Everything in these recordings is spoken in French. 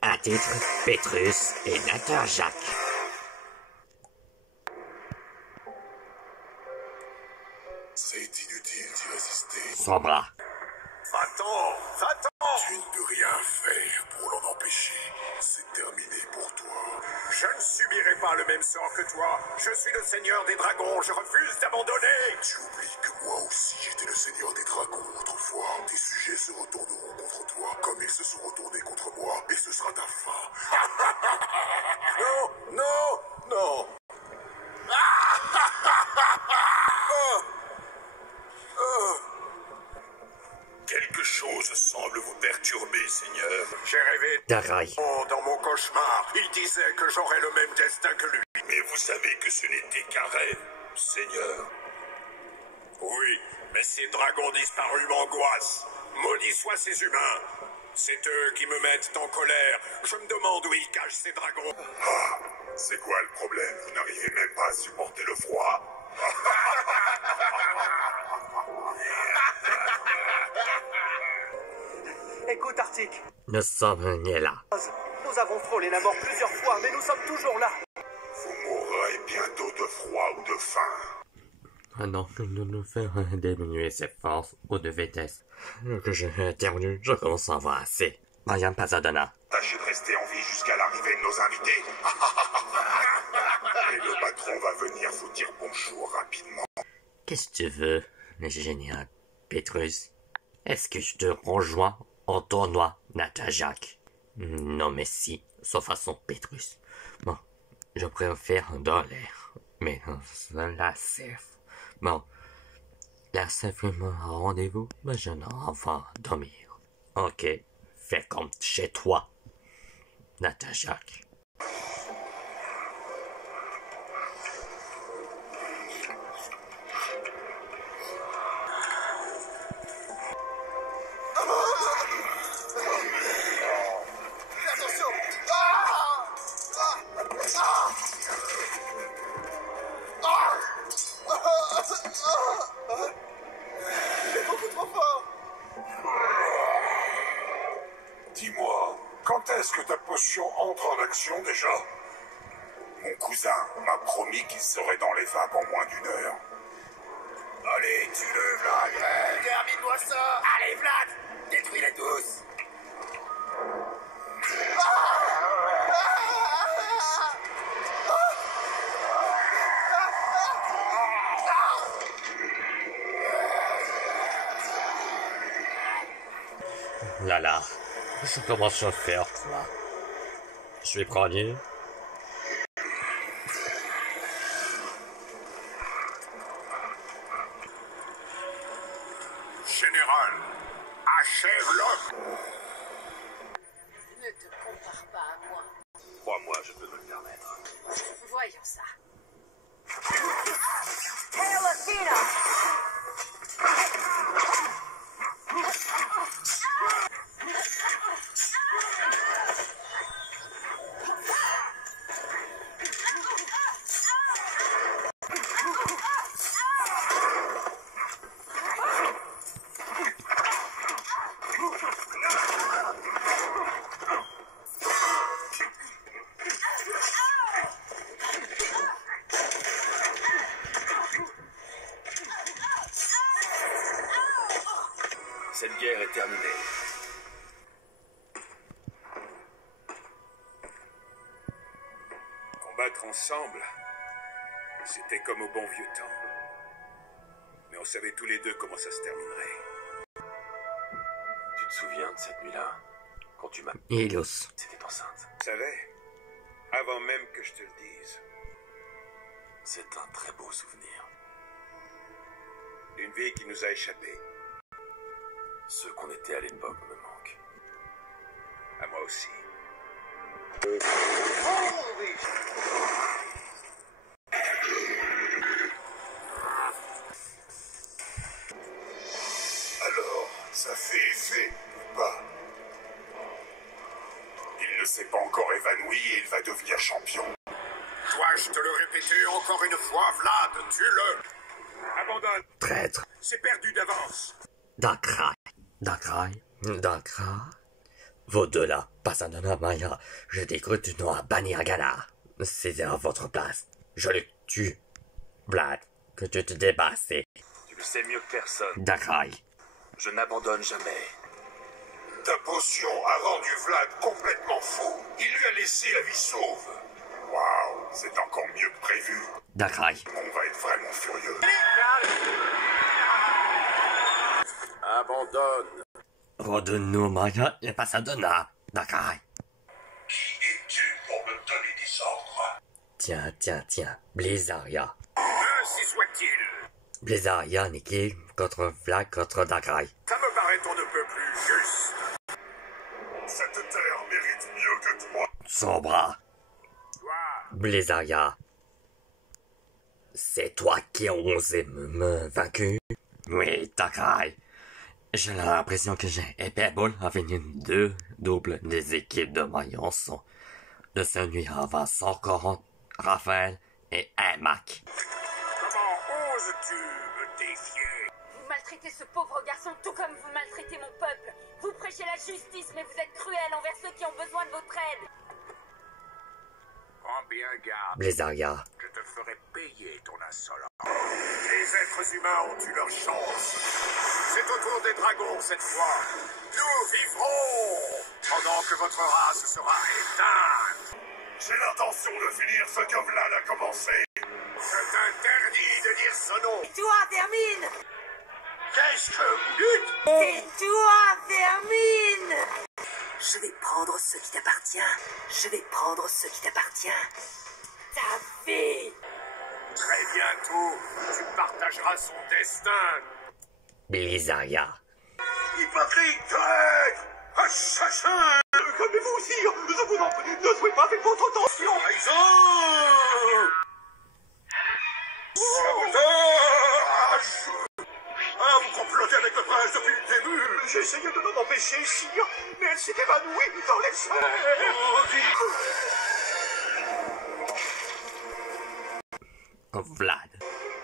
À titre, Pétrus et Natterjack. C'est inutile d'y résister. Son bras. Va-t'en! Va-t'en! Tu ne peux rien faire pour l'en empêcher. C'est terminé pour toi. Je ne subirai pas le même sort que toi. Je suis le seigneur des dragons. Je refuse d'abandonner. Tu oublies que moi aussi j'étais le seigneur des dragons autrefois. Tes sujets se retourneront contre toi comme ils se sont retournés contre moi. Et ce sera ta fin. Non, non, non. Quelque chose semble vous perturber, Seigneur. J'ai rêvé D'Araï. dans mon cauchemar. Il disait que j'aurais le même destin que lui. Mais vous savez que ce n'était qu'un rêve, Seigneur. Oui, mais ces dragons disparus m'angoissent. Maudits soient ces humains. C'est eux qui me mettent en colère. Je me demande où ils cachent ces dragons. Ah, c'est quoi le problème? Vous n'arrivez même pas à supporter le froid? Écoute, Arctic. Nous sommes nés là. Nous avons frôlé la mort plusieurs fois, mais nous sommes toujours là. Vous mourrez bientôt de froid ou de faim. Ah non, nous faisons diminuer ses forces ou de vitesse. Que j'ai éternué, je commence à en avoir assez. Mariam Pasadena. Tâchez de rester en vie jusqu'à l'arrivée de nos invités. Et le patron va venir vous dire bonjour rapidement. Qu'est-ce que tu veux, le génial Pétrus? Est-ce que je te rejoins au tournoi, Natterjack? Non, mais si, sauf à son Pétrus. Bon, je préfère dans l'air, mais dans la safe. Bon, la safe me rend rendez-vous, mais je n'en vais dormir. Ok, fais comme chez toi, Natterjack. Dis-moi, quand est-ce que ta potion entre en action déjà? Mon cousin m'a promis qu'il serait dans les vapes en moins d'une heure. Allez, tue-le, Vlad! Termine-moi ça. Allez, Vlad, détruis-les tous. Là, je commence à faire quoi? Je vais prendre une. Général, achève l'homme. Ne te compare pas à moi. Crois-moi, je peux me le permettre. Voyons ça. guerre est terminée. Combattre ensemble, c'était comme au bon vieux temps. Mais on savait tous les deux comment ça se terminerait. Tu te souviens de cette nuit-là? Quand tu m'as... Ilos. C'était enceinte. Tu savais, avant même que je te le dise, C'est un très beau souvenir. une vie qui nous a échappé. Ceux qu'on était à l'époque me manquent. À moi aussi. Alors, ça fait effet, ou pas? Il ne s'est pas encore évanoui et il va devenir champion. Dois-je te le répéter encore une fois, Vlad, tue-le! Abandonne, Traître. c'est perdu d'avance. Darkrai. Darkrai. Darkrai. Vous deux là, Pasadena Maya, je décrète du nom à bannir Galar. C'est à votre place. Je le tue. Vlad, que tu te débasses. Tu le sais mieux que personne. Darkrai. Je n'abandonne jamais. Ta potion a rendu Vlad complètement fou. Il lui a laissé la vie sauve. Waouh, c'est encore mieux que prévu. Darkrai. On va être vraiment furieux. Abandonne. Redonne-nous Maya et Pasadena. Darkrai. Qui es-tu pour me donner des ordres? Tiens. Blizaria. Ainsi soit-il. Blizaria niqué contre Vlad contre Darkrai. Ça me paraît on ne peut plus juste. Cette terre mérite mieux que toi. Son bras. Toi, Blizaria. C'est toi qui as osé me vaincre? Oui, Darkrai. J'ai l'impression que j'ai Epebol a fini deux doubles des équipes de Mayence. De celui à Vincent Coran, Raphaël et Mac. comment oses-tu me défier? Vous maltraitez ce pauvre garçon tout comme vous maltraitez mon peuple. Vous prêchez la justice, mais vous êtes cruel envers ceux qui ont besoin de votre aide. Prends bien garde, Blizaria. je te ferai payer ton insolence. Les êtres humains ont eu leur chance. C'est au tour des dragons cette fois. Nous vivrons pendant que votre race sera éteinte. J'ai l'intention de finir ce que Vlad a commencé. Je t'interdis de dire ce nom. Toi, vermine! Qu'est-ce que vous dites? C'est toi, vermine! Je vais prendre ce qui t'appartient. Je vais prendre ce qui t'appartient. Ta vie! Très bientôt, tu partageras son destin. Blizaria. Hypocrite, traître, assassin! Calmez-vous, sire, je vous en prie, ne jouez pas avec votre tension! Trahison! Sabotage! Ah, vous complotez avec le prince depuis le début! J'ai essayé de m'en empêcher, sire, mais elle s'est évanouie dans les airs! Vlad.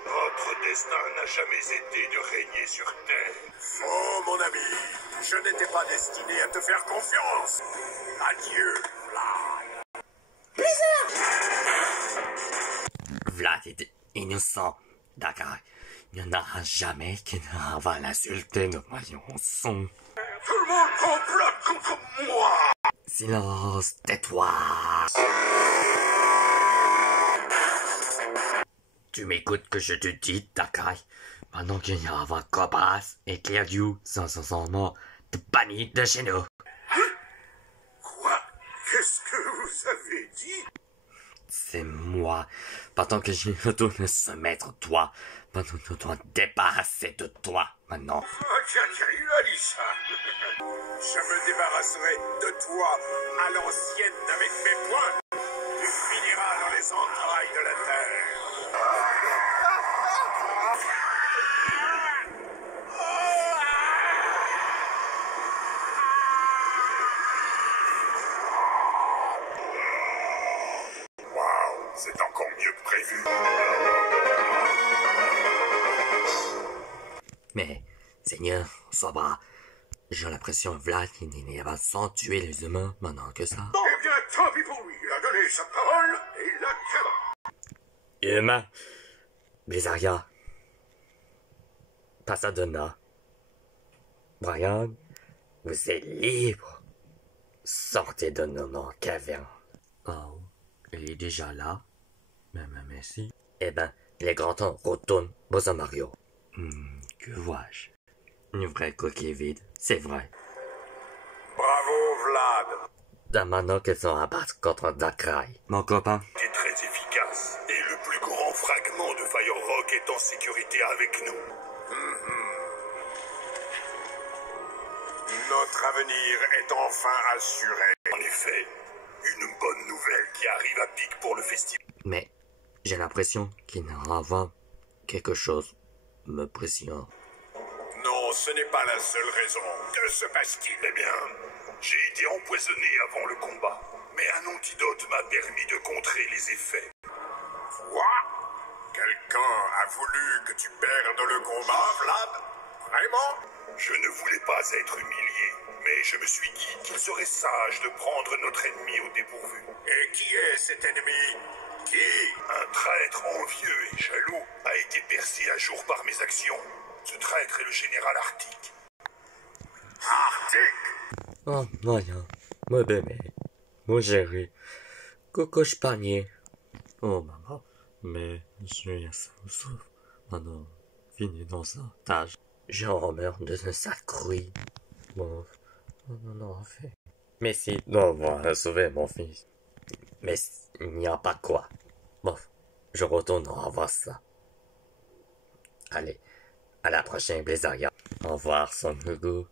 Votre destin n'a jamais été de régner sur Terre. Oh, mon ami, je n'étais pas destiné à te faire confiance! Adieu, Vlad! Vlad est innocent. Darkrai. Il n'y en aura jamais qui ne va l'insulter de Mayence. Tout le monde complote contre moi! Silence, tais-toi. Tu m'écoutes que je te dis, Darkrai. Pendant qu'il y a avant Cobras et Clearview sans mort, te bannis de chez nous. Quoi? Qu'est-ce que vous avez dit? C'est moi. Pendant que je retourne se mettre toi. Pendant que je dois débarrasser de toi maintenant. Tiens, il a dit ça. Je me débarrasserai de toi à l'ancienne avec mes poings. Tu finiras dans les entrailles de la terre. Waouh, c'est encore mieux que prévu. Mais, Seigneur, Sobra, j'ai l'impression Vlad il va sans tuer les humains maintenant que ça. Eh bien, tant pis pour lui. Il a donné sa parole et il la tiendra. Humain. Blizaria. Pasadena. Brian, vous êtes libre. Sortez de nos cavernes. Oh, il est déjà là? Merci. Eh ben, il est grand temps, retourne, Bosa Mario. Que vois-je? Une vraie coquille vide, c'est vrai. Bravo, Vlad. D'un maintenant qu'ils sont à battre contre Darkrai. Mon copain. T'es très efficace. Et le plus grand fragment de Fire Rock est en sécurité avec nous. Notre avenir est enfin assuré. En effet, une bonne nouvelle qui arrive à pic pour le festival. Mais j'ai l'impression qu'il y aura quelque chose me pressionne. Non, ce n'est pas la seule raison. Que se passe-t-il? Eh bien, j'ai été empoisonné avant le combat. Mais un antidote m'a permis de contrer les effets. Quoi? Quelqu'un a voulu que tu perdes le combat, Vlad? Vraiment? Je ne voulais pas être humilié, mais je me suis dit qu'il serait sage de prendre notre ennemi au dépourvu. Et qui est cet ennemi? Qui? Un traître envieux et jaloux a été percé à jour par mes actions. Ce traître est le général Arctique. Arctique? Oh, voyons, mon bébé, mon chéri, coucou panier. Oh, maman, mais je suis souffre. Maintenant, fini dans sa tâche. J'en meurs de ce sacré. Bon, non, en fait. Merci d'avoir sauvé mon fils. Mais il n'y a pas quoi. Bon, je retourne voir ça. Allez, à la prochaine Blizzaria. Au revoir, son Hugo.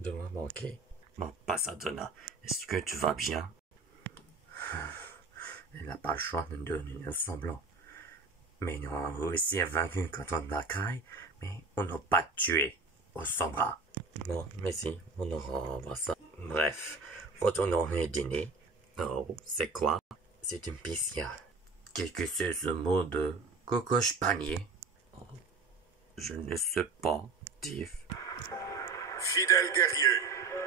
De me manquer. Bon, Pasadena, est-ce que tu vas bien? Elle n'a pas le choix de donner un semblant. Mais nous avons réussi à vaincre contre Darkrai, mais on n'a pas tué au Sombra. Bon, mais si, on aura voir ça. Bref, retournons au dîner. Oh, c'est quoi? C'est une piscine. Qu'est-ce que c'est ce mot de cocoche panier? Oh, je ne sais pas, Tiff. Fidèles guerriers,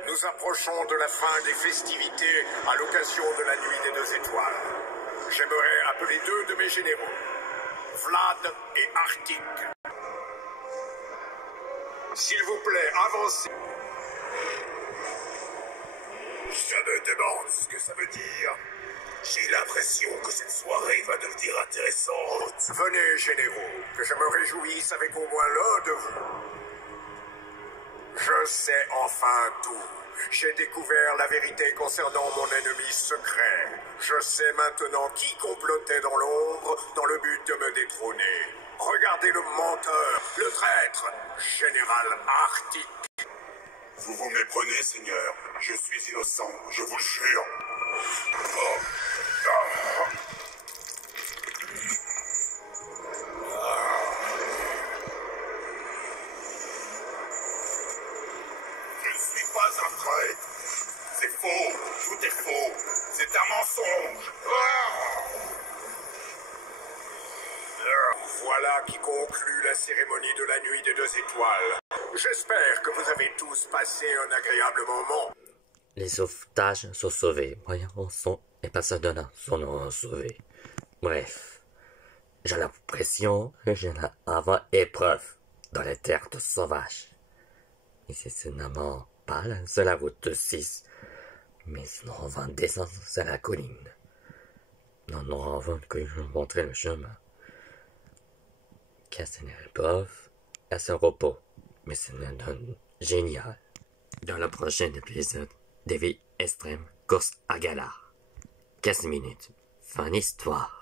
nous approchons de la fin des festivités à l'occasion de la nuit des 2 étoiles. J'aimerais appeler 2 de mes généraux, Vlad et Arctique. S'il vous plaît, avancez. Je me demande ce que ça veut dire. J'ai l'impression que cette soirée va devenir intéressante. Venez, généraux, que je me réjouisse avec au moins l'un de vous. Je sais enfin tout. J'ai découvert la vérité concernant mon ennemi secret. Je sais maintenant qui complotait dans l'ombre dans le but de me détrôner. Regardez le menteur, le traître, Général Arctique. Vous vous méprenez, Seigneur. Je suis innocent, je vous le jure. Oh. Ah. Je ne suis pas un traître. C'est faux, tout est faux. C'est un mensonge. Voilà qui conclut la cérémonie de la nuit des 2 étoiles. J'espère que vous avez tous passé un agréable moment. Les sauvetages sont sauvés. Voyons, son et Pasadena sont sauvés. Bref, j'ai l'impression que je vais avoir épreuve dans les terres de sauvages. Et c'est finalement pas sur la route 6, mais sinon on va descendre sur la colline. Non, avant que je vous montre le chemin. Casser une épreuve, à ce repos. Mais c'est une donne géniale. Dans le prochain épisode, Défi extrême, course à Galar. 15 minutes. Fin d'histoire.